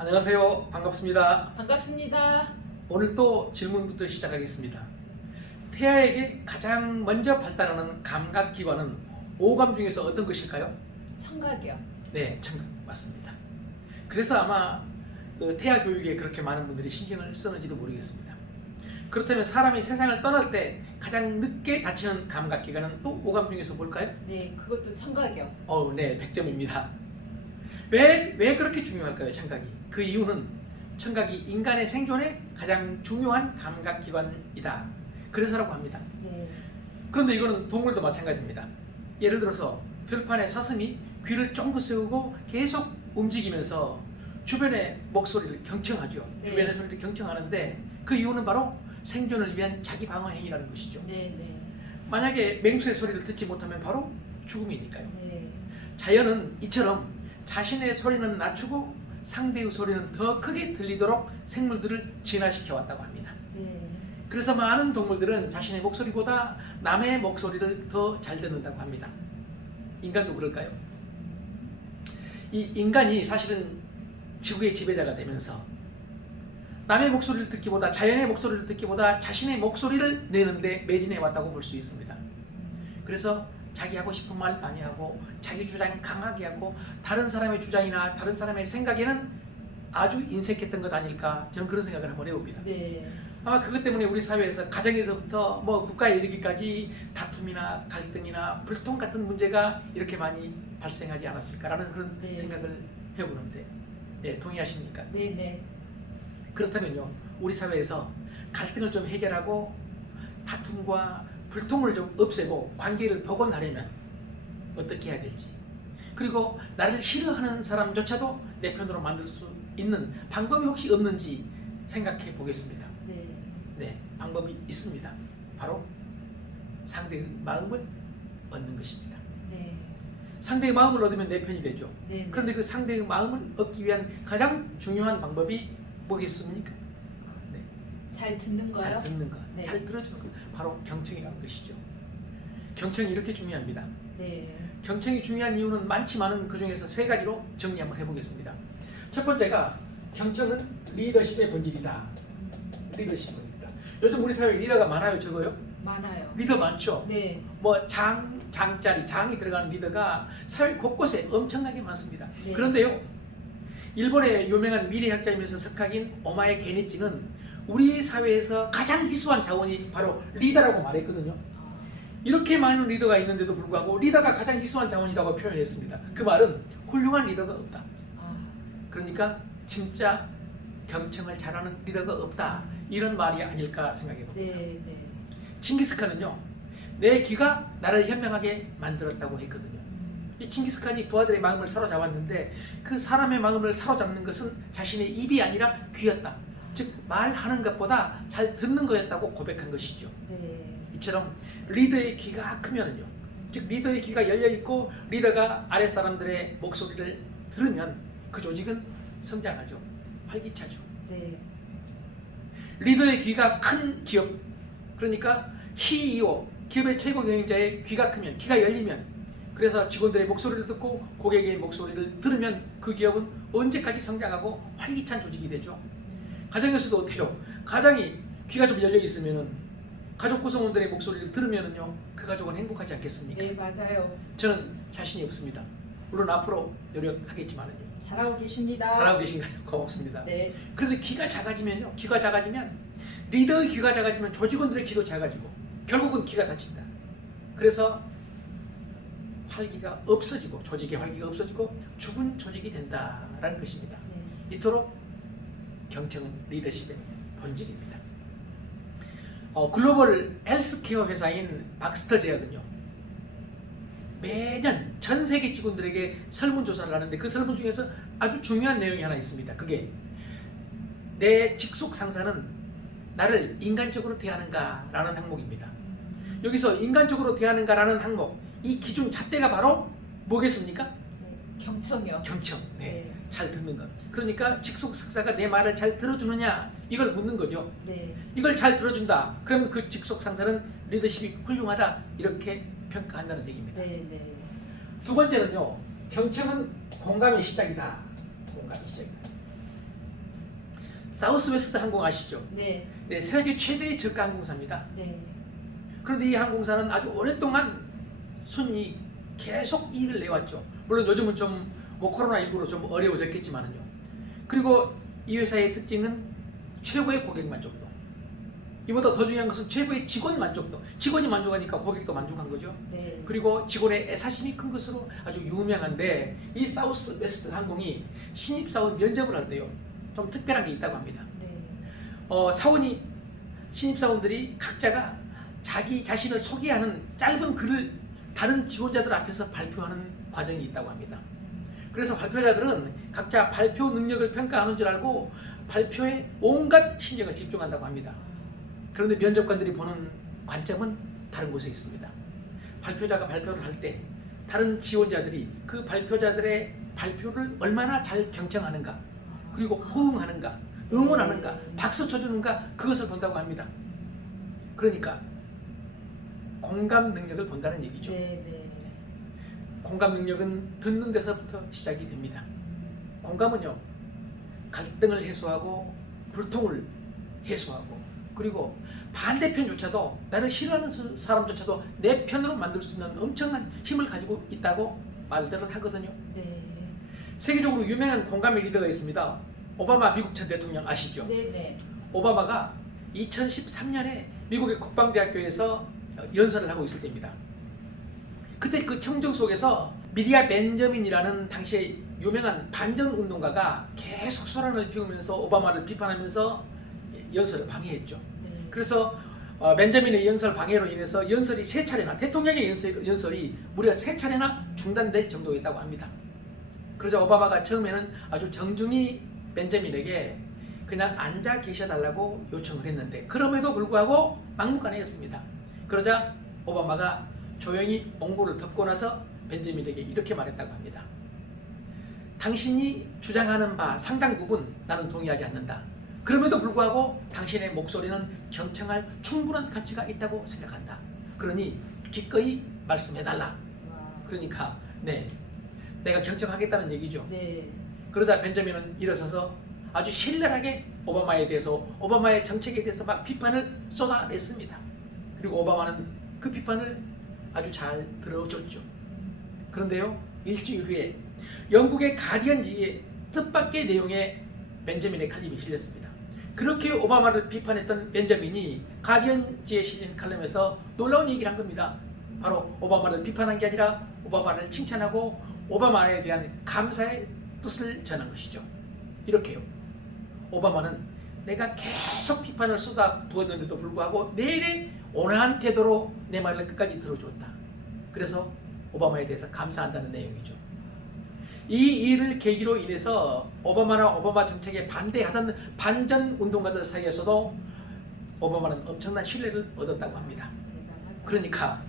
안녕하세요. 반갑습니다. 반갑습니다. 오늘 또 질문부터 시작하겠습니다. 태아에게 가장 먼저 발달하는 감각기관은 오감 중에서 어떤 것일까요? 청각이요. 네, 청각 맞습니다. 그래서 아마 그 태아 교육에 그렇게 많은 분들이 신경을 쓰는지도 모르겠습니다. 그렇다면 사람이 세상을 떠날 때 가장 늦게 다치는 감각기관은 또 오감 중에서 뭘까요? 네, 그것도 청각이요. 네, 100점입니다. 왜 그렇게 중요할까요, 청각이? 그 이유는 청각이 인간의 생존에 가장 중요한 감각기관이다. 그래서라고 합니다. 네. 그런데 이거는 동물도 마찬가지입니다. 예를 들어서 들판의 사슴이 귀를 쫑긋 세우고 계속 움직이면서 주변의 목소리를 경청하죠. 네. 주변의 소리를 경청하는데 그 이유는 바로 생존을 위한 자기 방어 행위라는 것이죠. 네, 네. 만약에 맹수의 소리를 듣지 못하면 바로 죽음이니까요. 네. 자연은 이처럼 자신의 소리는 낮추고 상대의 소리는 더 크게 들리도록 생물들을 진화시켜 왔다고 합니다. 네. 그래서 많은 동물들은 자신의 목소리보다 남의 목소리를 더 잘 듣는다고 합니다. 인간도 그럴까요? 이 인간이 사실은 지구의 지배자가 되면서 남의 목소리를 듣기보다 자연의 목소리를 듣기보다 자신의 목소리를 내는데 매진해 왔다고 볼 수 있습니다. 그래서 자기 하고 싶은 말 많이 하고 자기 주장 강하게 하고 다른 사람의 주장이나 다른 사람의 생각에는 아주 인색했던 것 아닐까, 저는 그런 생각을 한번 해봅니다. 네. 아마 그것 때문에 우리 사회에서 가정에서부터 국가에 이르기까지 다툼이나 갈등이나 불통 같은 문제가 이렇게 많이 발생하지 않았을까라는 그런 네. 생각을 해보는데, 네, 동의하십니까? 네, 네. 그렇다면요, 우리 사회에서 갈등을 좀 해결하고 다툼과 불통을 좀 없애고 관계를 복원하려면 어떻게 해야 될지, 그리고 나를 싫어하는 사람조차도 내 편으로 만들 수 있는 방법이 혹시 없는지 생각해 보겠습니다. 네. 네, 방법이 있습니다. 바로 상대의 마음을 얻는 것입니다. 네. 상대의 마음을 얻으면 내 편이 되죠. 네. 그런데 그 상대의 마음을 얻기 위한 가장 중요한 방법이 뭐겠습니까? 네, 잘 듣는 거요? 잘 듣는 것, 네. 잘 들어주는 것, 바로 경청이라는 것이죠. 경청이 이렇게 중요합니다. 네. 경청이 중요한 이유는 많지만은 그 중에서 세 가지로 정리 한번 해보겠습니다. 첫 번째가 경청은 리더십의 본질이다. 리더십의 본질이다. 요즘 우리 사회에 리더가 많아요, 적어요? 많아요. 리더 많죠? 네. 장짜리, 장이 들어가는 리더가 사회 곳곳에 엄청나게 많습니다. 네. 그런데요, 일본의 유명한 미래학자이면서 석학인 오마에 게니치는 우리 사회에서 가장 희소한 자원이 바로 리더라고 말했거든요. 이렇게 많은 리더가 있는데도 불구하고 리더가 가장 희소한 자원이라고 표현했습니다. 그 말은 훌륭한 리더가 없다. 그러니까 진짜 경청을 잘하는 리더가 없다, 이런 말이 아닐까 생각해 봅니다. 네, 네. 칭기스칸은요, 내 귀가 나를 현명하게 만들었다고 했거든요. 이 칭기스칸이 부하들의 마음을 사로잡았는데 그 사람의 마음을 사로잡는 것은 자신의 입이 아니라 귀였다. 즉 말하는 것보다 잘 듣는 거였다고 고백한 것이죠. 네. 이처럼 리더의 귀가 크면은요, 즉 리더의 귀가 열려 있고 리더가 아래 사람들의 목소리를 들으면 그 조직은 성장하죠. 활기차죠. 네. 리더의 귀가 큰 기업, 그러니까 CEO, 기업의 최고 경영자의 귀가 크면, 귀가 열리면, 그래서 직원들의 목소리를 듣고 고객의 목소리를 들으면 그 기업은 언제까지 성장하고 활기찬 조직이 되죠. 가정에서도 어때요? 가장이 귀가 좀 열려 있으면은 가족 구성원들의 목소리를 들으면은요, 그 가족은 행복하지 않겠습니까? 네, 맞아요. 저는 자신이 없습니다. 물론 앞으로 노력하겠지만은요. 잘하고 계십니다. 잘하고 계신가요? 고맙습니다. 네. 그런데 귀가 작아지면요, 귀가 작아지면 리더의 귀가 작아지면 조직원들의 귀도 작아지고 결국은 귀가 다친다. 그래서 활기가 없어지고 조직의 활기가 없어지고 죽은 조직이 된다라는 것입니다. 네. 이토록 경청은 리더십의 본질입니다. 글로벌 헬스케어 회사인 박스터 제약은요, 매년 전 세계 직원들에게 설문조사를 하는데 그 설문 중에서 아주 중요한 내용이 하나 있습니다. 그게 내 직속 상사는 나를 인간적으로 대하는가 라는 항목입니다. 여기서 인간적으로 대하는가 라는 항목, 이 기준 잣대가 바로 뭐겠습니까? 네. 경청이요. 경청. 네. 네. 잘 듣는 것. 그러니까 직속 상사가 내 말을 잘 들어주느냐, 이걸 묻는 거죠. 네. 이걸 잘 들어준다, 그러면 그 직속 상사는 리더십이 훌륭하다, 이렇게 평가한다는 얘기입니다. 네, 네. 두 번째는요, 경청은 공감의 시작이다. 공감의 시작이다. 사우스웨스트 항공 아시죠? 네. 네, 세계 최대의 저가 항공사입니다. 네. 그런데 이 항공사는 아주 오랫동안 순이 계속 이익을 내왔죠. 물론 요즘은 좀 뭐 코로나19로 좀 어려워졌겠지만은요. 그리고 이 회사의 특징은 최고의 고객 만족도. 이보다 더 중요한 것은 최고의 직원 만족도. 직원이 만족하니까 고객도 만족한 거죠. 네. 그리고 직원의 애사심이 큰 것으로 아주 유명한데 이 사우스 웨스트 항공이 신입사원 면접을 할 때요. 좀 특별한 게 있다고 합니다. 네. 사원이 신입사원들이 각자가 자기 자신을 소개하는 짧은 글을 다른 지원자들 앞에서 발표하는 과정이 있다고 합니다. 그래서 발표자들은 각자 발표 능력을 평가하는 줄 알고 발표에 온갖 신경을 집중한다고 합니다. 그런데 면접관들이 보는 관점은 다른 곳에 있습니다. 발표자가 발표를 할 때 다른 지원자들이 그 발표자들의 발표를 얼마나 잘 경청하는가, 그리고 호응하는가, 응원하는가, 박수 쳐주는가, 그것을 본다고 합니다. 그러니까 공감 능력을 본다는 얘기죠. 네. 네. 공감 능력은 듣는 데서부터 시작이 됩니다. 공감은요, 갈등을 해소하고 불통을 해소하고, 그리고 반대편조차도, 나를 싫어하는 사람조차도 내 편으로 만들 수 있는 엄청난 힘을 가지고 있다고 말들을 하거든요. 네. 세계적으로 유명한 공감의 리더가 있습니다. 오바마 미국 전 대통령 아시죠? 네. 오바마가 2013년에 미국의 국방대학교에서 연설을 하고 있을 때입니다. 그때 그 청정 속에서 미디아 벤저민이라는 당시에 유명한 반전 운동가가 계속 소란을 피우면서 오바마를 비판하면서 연설을 방해했죠. 네. 그래서 벤저민의 연설 방해로 인해서 연설이 3차례나, 대통령의 연설이 무려 3차례나 중단될 정도였다고 합니다. 그러자 오바마가 처음에는 아주 정중히 벤저민에게 그냥 앉아 계셔달라고 요청을 했는데, 그럼에도 불구하고 막무가내였습니다. 그러자 오바마가 조용히 옹고를 덮고 나서 벤저민에게 이렇게 말했다고 합니다. 당신이 주장하는 바 상당 부분 나는 동의하지 않는다. 그럼에도 불구하고 당신의 목소리는 경청할 충분한 가치가 있다고 생각한다. 그러니 기꺼이 말씀해달라. 와. 그러니까 내가 경청하겠다는 얘기죠. 네. 그러자 벤저민은 일어서서 아주 신랄하게 오바마에 대해서, 오바마의 정책에 대해서 막 비판을 쏟아냈습니다. 그리고 오바마는 그 비판을 아주 잘 들어줬죠. 그런데요, 일주일 후에 영국의 가디언지에 뜻밖의 내용의 벤저민의 칼럼이 실렸습니다. 그렇게 오바마를 비판했던 벤저민이 가디언지에 실린 칼럼에서 놀라운 얘기를 한 겁니다. 바로 오바마를 비판한 게 아니라 오바마를 칭찬하고 오바마에 대한 감사의 뜻을 전한 것이죠. 이렇게요, 오바마는 내가 계속 비판을 쏟아부었는데도 불구하고 내내 온화한 태도로 내 말을 끝까지 들어주었다. 그래서 오바마에 대해서 감사한다는 내용이죠. 이 일을 계기로 인해서 오바마나 오바마 정책에 반대하던 반전 운동가들 사이에서도 오바마는 엄청난 신뢰를 얻었다고 합니다. 그러니까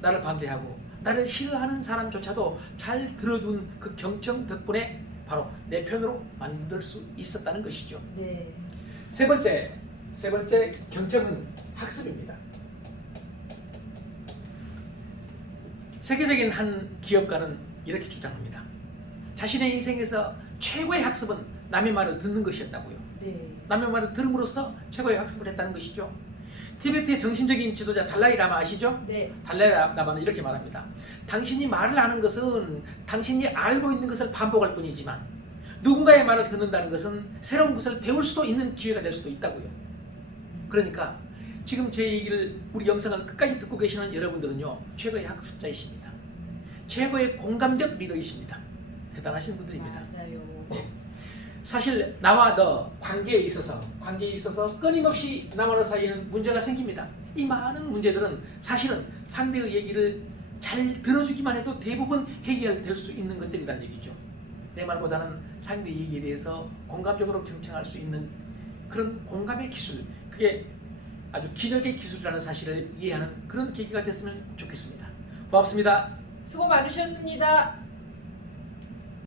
나를 반대하고 나를 싫어하는 사람조차도 잘 들어준 그 경청 덕분에 바로 내 편으로 만들 수 있었다는 것이죠. 네. 세 번째 경청은 학습입니다. 세계적인 한 기업가는 이렇게 주장합니다. 자신의 인생에서 최고의 학습은 남의 말을 듣는 것이었다고요. 네. 남의 말을 들음으로써 최고의 학습을 했다는 것이죠. 티베트의 정신적인 지도자 달라이 라마 아시죠? 네. 달라이 라마는 이렇게 말합니다. 당신이 말을 하는 것은 당신이 알고 있는 것을 반복할 뿐이지만 누군가의 말을 듣는다는 것은 새로운 것을 배울 수도 있는 기회가 될 수도 있다고요. 그러니까 지금 제 얘기를, 우리 영상을 끝까지 듣고 계시는 여러분들은요, 최고의 학습자이십니다. 최고의 공감적 리더이십니다. 대단하신 분들입니다. 맞아요. 네. 사실 나와 너 관계에 있어서 끊임없이 나와 너 사이에는 문제가 생깁니다. 이 많은 문제들은 사실은 상대의 얘기를 잘 들어주기만 해도 대부분 해결될 수 있는 것들이란 얘기죠. 내 말보다는 상대 얘기에 대해서 공감적으로 경청할 수 있는 그런 공감의 기술, 그게 아주 기적의 기술이라는 사실을 이해하는 그런 계기가 됐으면 좋겠습니다. 고맙습니다. 수고 많으셨습니다.